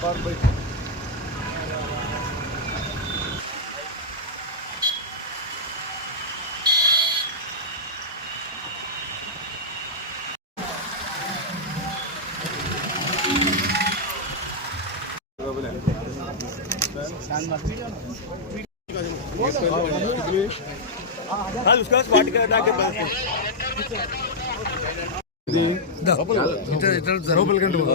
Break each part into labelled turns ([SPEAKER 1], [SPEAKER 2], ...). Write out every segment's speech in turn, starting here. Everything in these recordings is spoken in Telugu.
[SPEAKER 1] కార్పొరేషన్ उसका स्पॉट कर डाके बस इधर इधर जरूर बलगंड होगा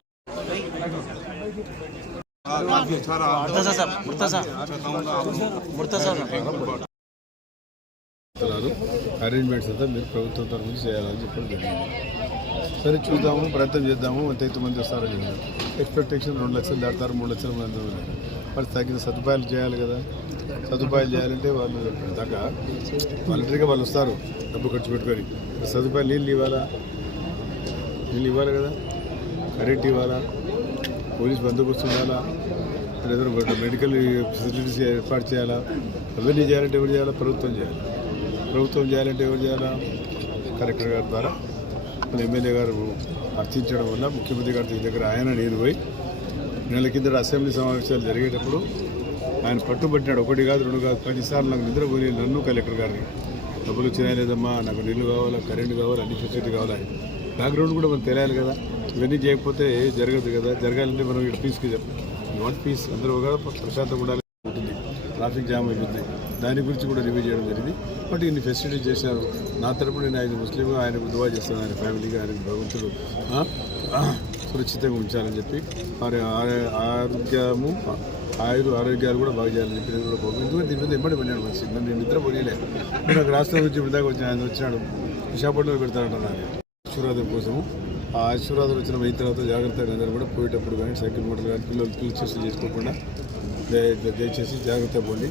[SPEAKER 1] అరేంజ్మెంట్స్ అంతా మీరు ప్రభుత్వం తరఫు నుంచి చేయాలని చెప్పడం జరిగింది. సరే చూద్దాము ప్రయత్నం చేద్దాము ఎంత మంది వస్తారని ఎక్స్పెక్టేషన్ రెండు లక్షలు దాటారు మూడు లక్షల మంది మరి తగిన సదుపాయాలు చేయాలి కదా. సదుపాయాలు చేయాలంటే వాళ్ళు దాకా వాలంటరీగా వాళ్ళు వస్తారు డబ్బు ఖర్చు పెట్టుకొని. సదుపాయాలు నీళ్ళు ఇవ్వాలా? నీళ్ళు ఇవ్వాలి కదా. కరెంట్ ఇవ్వాలా? పోలీస్ బందోబస్తు ఉండాలా? ఎదురు మెడికల్ ఫెసిలిటీస్ ఏర్పాటు చేయాలా? అవన్నీ చేయాలంటే ఎవరు చేయాలా? ప్రభుత్వం చేయాలి. ప్రభుత్వం చేయాలంటే ఎవరు చేయాలా? కలెక్టర్ గారి ద్వారా. మన ఎమ్మెల్యే గారు అర్చించడం వల్ల ముఖ్యమంత్రి గారి దగ్గర ఆయన నేను పోయి నెల కింద అసెంబ్లీ సమావేశాలు జరిగేటప్పుడు ఆయన పట్టుబట్టినాడు. ఒకటి కాదు రెండు కాదు పదిసార్లు నాకు నిద్ర పోయి నన్ను కలెక్టర్ గారిని. డబ్బులు వచ్చినాయా లేదమ్మా? నాకు నీళ్ళు కావాలా? కరెంటు కావాలా? అన్ని ఫెసిలిటీ కావాలా? బ్యాక్గ్రౌండ్ కూడా మనకు తెలియాలి కదా. ఇవన్నీ చేయకపోతే జరగదు కదా. జరగాలంటే మనం ఇక్కడ తీసుకు చెప్పాలి వన్ పీస్ అందరూ కూడా ప్రశాంతం ఉండాలి ఉంటుంది. ట్రాఫిక్ జామ్ అయిపోతుంది. దాని గురించి కూడా రివ్యూ చేయడం జరిగింది. బట్ ఇన్ని ఫెసిలిటీస్ చేశారు. నా తరపు నేను ఆయన ముస్లిం ఆయనకు దువా చేస్తాను ఆయన ఫ్యామిలీకి ఆయన భగవంతుడు సురక్షితంగా ఉంచాలని చెప్పి వారి ఆరోగ్యము ఆయురు ఆరోగ్యాలు కూడా బాగా చేయాలని చెప్పి నేను కూడా కోరుకుంటున్నాను. ఎందుకంటే దీని మీద ఇబ్బంది పడినాడు మంచి నన్ను నేను నిద్ర పోనీలే నాకు రాష్ట్రం నుంచి ఇప్పుడు దాకా వచ్చి ఆయన వచ్చినాడు. విశాఖపట్నంలో పెడతానంటున్నాను ఆశీర్వాదం కోసము. ఆ ఆశీర్వాదం వచ్చిన అయిన తర్వాత జాగ్రత్తగా అందరూ కూడా పోయేటప్పుడు కానీ సైకిల్ మోటార్ కానీ పిల్లలు పిల్లలు చేసి చేసుకోకుండా దయచేసి జాగ్రత్త పోండి.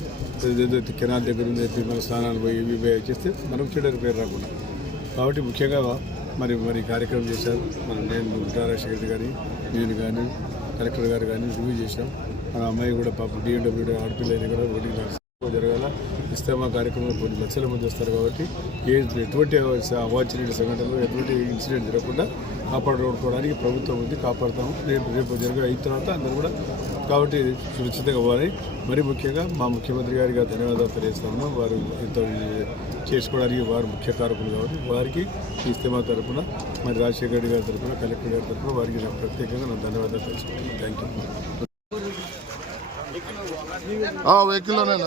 [SPEAKER 1] ఏదైతే కెనాల్ దగ్గర ఉంది మన స్నానాలు పోయి ఇవి పోయి చేస్తే మనకు చెడు పేరు రాకుండా. కాబట్టి ముఖ్యంగా మరి మరి కార్యక్రమం చేశారు. మనం నేను రాజశేఖర్ కానీ నేను కానీ కలెక్టర్ గారు కానీ రివ్యూ చేశాం. మన అమ్మాయి కూడా పాప డిఎండబ్ల్యూ ఆడపిల్ల కూడా ఒకటి జరగాల. ఇస్తేమా కార్యక్రమంలో కొన్ని లక్షల మంది వస్తారు కాబట్టి ఏ ఎటువంటి అవాంఛనీయ సంఘటనలు ఎటువంటి ఇన్సిడెంట్ జరగకుండా కాపాడుకోవడానికి ప్రభుత్వం ఉంది కాపాడుతాము. రేపు రేపు జరిగే అయిన తర్వాత అందరూ కూడా కాబట్టి సురక్షితంగా వారి మరి ముఖ్యంగా మా ముఖ్యమంత్రి గారికి ధన్యవాదాలు తెలియజేస్తాము. వారు ఇంత చేసుకోవడానికి వారు ముఖ్య కారకులు కాబట్టి వారికి ఇస్తేమా తరఫున తరపున మరి రాజశేఖర రెడ్డి గారి తరపున కలెక్టర్ గారి తరపున వారికి నేను ప్రత్యేకంగా నా ధన్యవాదాలు తెలుసుకుంటాను థ్యాంక్ యూ
[SPEAKER 2] వెహికల్లోనేనా?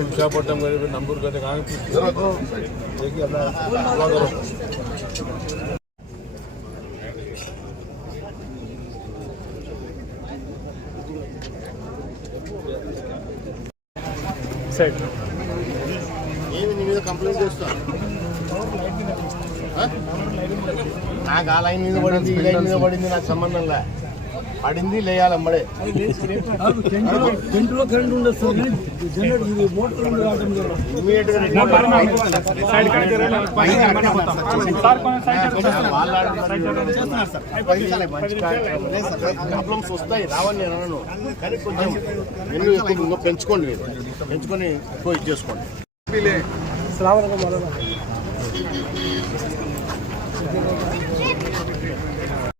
[SPEAKER 1] విశాఖపట్నం నంబూరు కంటే కానీ సైడ్
[SPEAKER 2] నేను నీ మీద కంప్లైంట్ చేస్తాను నాకు ఆ లైన్ మీద పడింది ఈ లైన్ మీద పడింది నాకు సంబంధం లే. పడింది లేయాలి అమ్మడే. ప్రాబ్లమ్స్ వస్తాయి రావని నేను అనను కానీ కొంచెం పెంచుకోండి మీరు. పెంచుకొని ఎక్కువ ఇది చేసుకోండి.
[SPEAKER 3] Thank you.